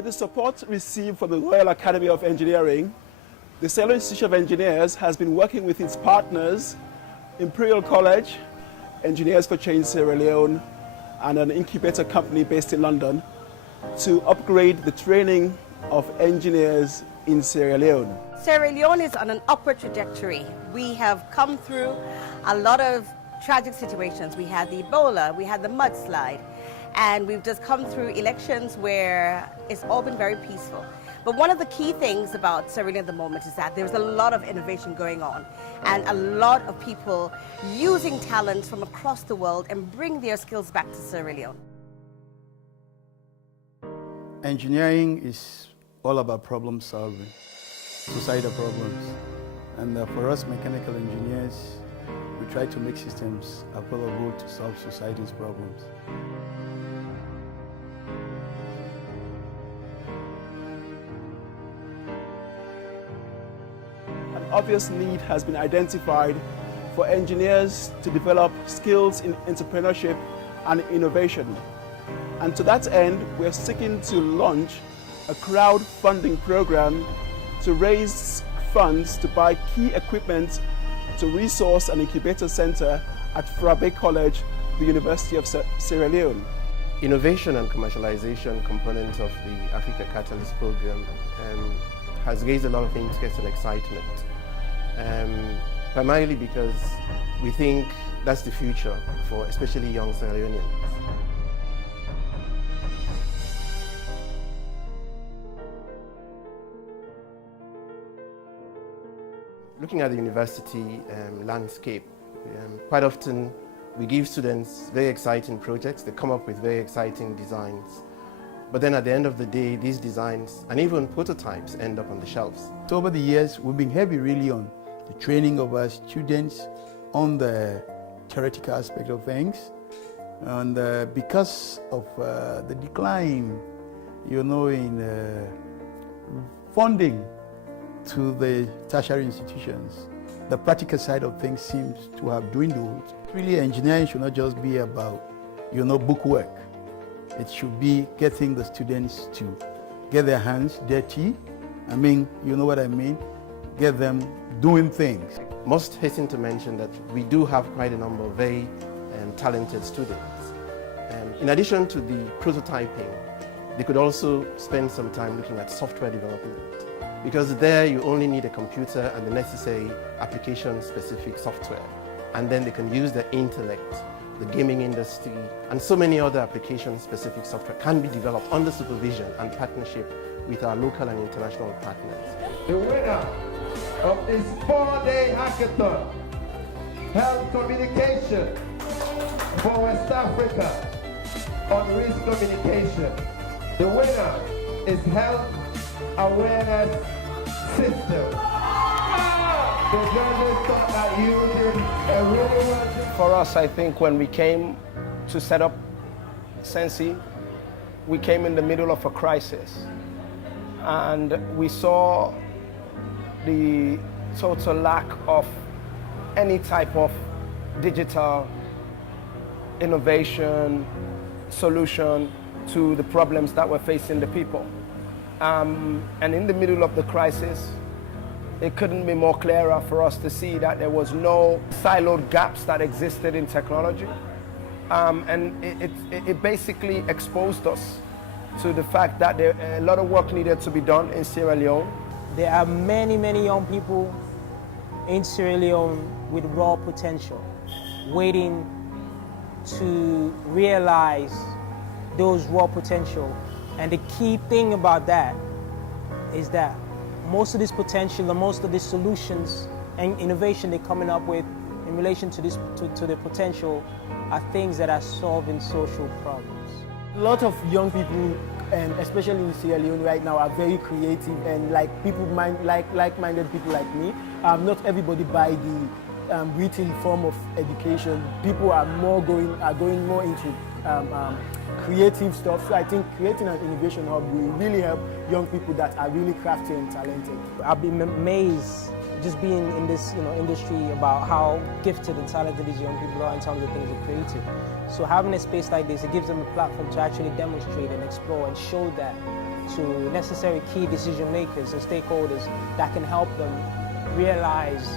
With the support received from the Royal Academy of Engineering, the Sierra Leone Institute of Engineers has been working with its partners, Imperial College, Engineers for Change Sierra Leone, and an incubator company based in London to upgrade the training of engineers in Sierra Leone. Sierra Leone is on an upward trajectory. We have come through a lot of tragic situations. We had the Ebola, we had the mudslide, and we've just come through elections where it's all been very peaceful. But one of the key things about Sierra Leone at the moment is that there's a lot of innovation going on and a lot of people using talents from across the world and bring their skills back to Sierra Leone. Engineering is all about problem solving, societal problems. And for us mechanical engineers, we try to make systems available to solve society's problems. An obvious need has been identified for engineers to develop skills in entrepreneurship and innovation. And to that end, we are seeking to launch a crowdfunding program to raise funds to buy key equipment to resource an incubator center at Frabe College, the University of Sierra Leone. Innovation and commercialization component of the Africa Catalyst program has raised a lot of interest and excitement, primarily because we think that's the future for especially young Sierra Leoneans. Looking at the university landscape, quite often we give students very exciting projects. They come up with very exciting designs. But then at the end of the day, these designs and even prototypes end up on the shelves. So over the years, we've been heavy really on the training of our students on the theoretical aspect of things. And because of the decline, in funding to the tertiary institutions, the practical side of things seems to have dwindled. Really, engineering should not just be about, book work. It should be getting the students to get their hands dirty. I mean, you know what I mean? Get them doing things. Must hasten to mention that we do have quite a number of very talented students. In addition to the prototyping, they could also spend some time looking at software development, because there you only need a computer and the necessary application-specific software, and then they can use their intellect. The gaming industry and so many other application-specific software can be developed under supervision and partnership with our local and international partners. The winner of this 4-day hackathon, Health Communication for West Africa on risk communication. The winner is Health Awareness System. The judges thought that you did a really well. For us, I think when we came to set up Sensi, we came in the middle of a crisis. And we saw the total lack of any type of digital innovation, solution to the problems that were facing the people. And in the middle of the crisis, it couldn't be more clearer for us to see that there was no siloed gaps that existed in technology. And it basically exposed us to the fact that a lot of work needed to be done in Sierra Leone. There are many, many young people in Sierra Leone with raw potential, waiting to realize those raw potential. And the key thing about that is that most of this potential and most of these solutions and innovation they're coming up with in relation to this to the potential are things that are solving social problems. A lot of young people, and especially in Sierra Leone right now, are very creative and like-minded people like me. Not everybody buy the written form of education. People are going more into creative stuff. So I think creating an innovation hub will really help young people that are really crafty and talented. I've been amazed just being in this industry about how gifted and talented these young people are in terms of things they're creative. So having a space like this, it gives them a platform to actually demonstrate and explore and show that to necessary key decision makers and stakeholders that can help them realize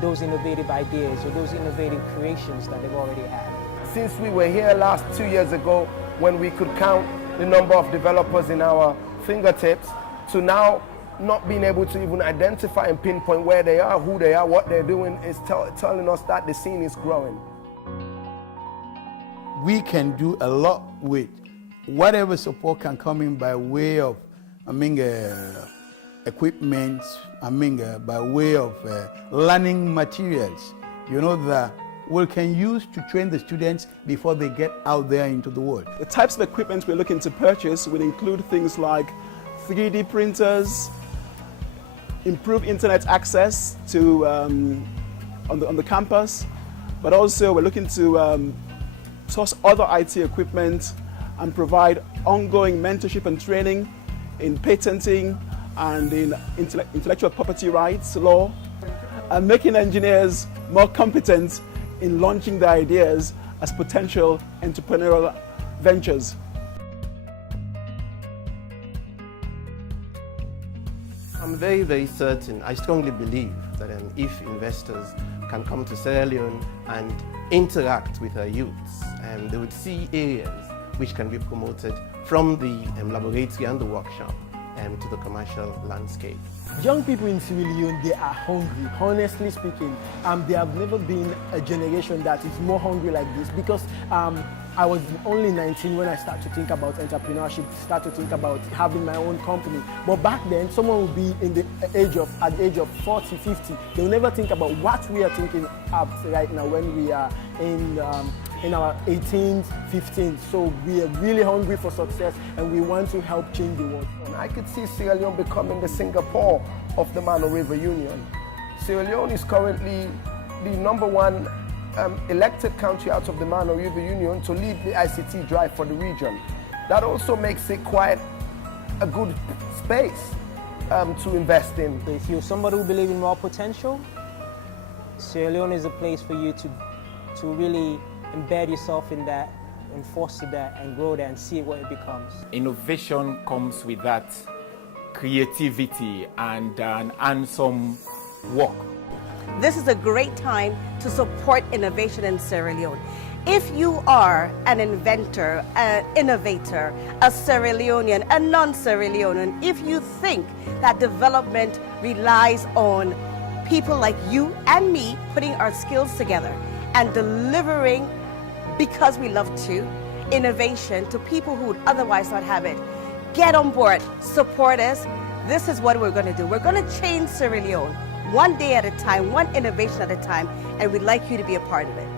those innovative ideas or those innovative creations that they've already had. Since we were here last 2 years ago, when we could count the number of developers in our fingertips, to now not being able to even identify and pinpoint where they are, who they are, what they're doing, is telling us that the scene is growing. We can do a lot with whatever support can come in by way of, equipment, by way of learning materials, that we can use to train the students before they get out there into the world. The types of equipment we're looking to purchase will include things like 3D printers, improved internet access to on the campus, but also we're looking to source other IT equipment and provide ongoing mentorship and training in patenting and in intellectual property rights law, and making engineers more competent in launching their ideas as potential entrepreneurial ventures. I'm very, very certain, I strongly believe that if investors can come to Sierra Leone and interact with our youths, they would see areas which can be promoted from the laboratory and the workshop to the commercial landscape. Young people in Sierra Leone, they are hungry. Honestly speaking, there have never been a generation that is more hungry like this, because I was only 19 when I started to think about entrepreneurship, start to think about having my own company. But back then, someone would be at the age of 40, 50. They'll never think about what we are thinking of right now when we are in our 18th, 15th. So we are really hungry for success and we want to help change the world. I could see Sierra Leone becoming the Singapore of the Mano River Union. Sierra Leone is currently the #1 elected country out of the Mano River Union to lead the ICT drive for the region. That also makes it quite a good space to invest in. If you're somebody who believes in raw potential, Sierra Leone is a place for you to really embed yourself in that and foster that and grow that and see what it becomes. Innovation comes with that creativity and an hands-on work. This is a great time to support innovation in Sierra Leone. If you are an inventor, an innovator, a Sierra Leonean, a non-Sierra Leonean, if you think that development relies on people like you and me putting our skills together and delivering, because we love to, innovation to people who would otherwise not have it, get on board, support us. This is what we're going to do. We're going to change Sierra Leone one day at a time, one innovation at a time, and we'd like you to be a part of it.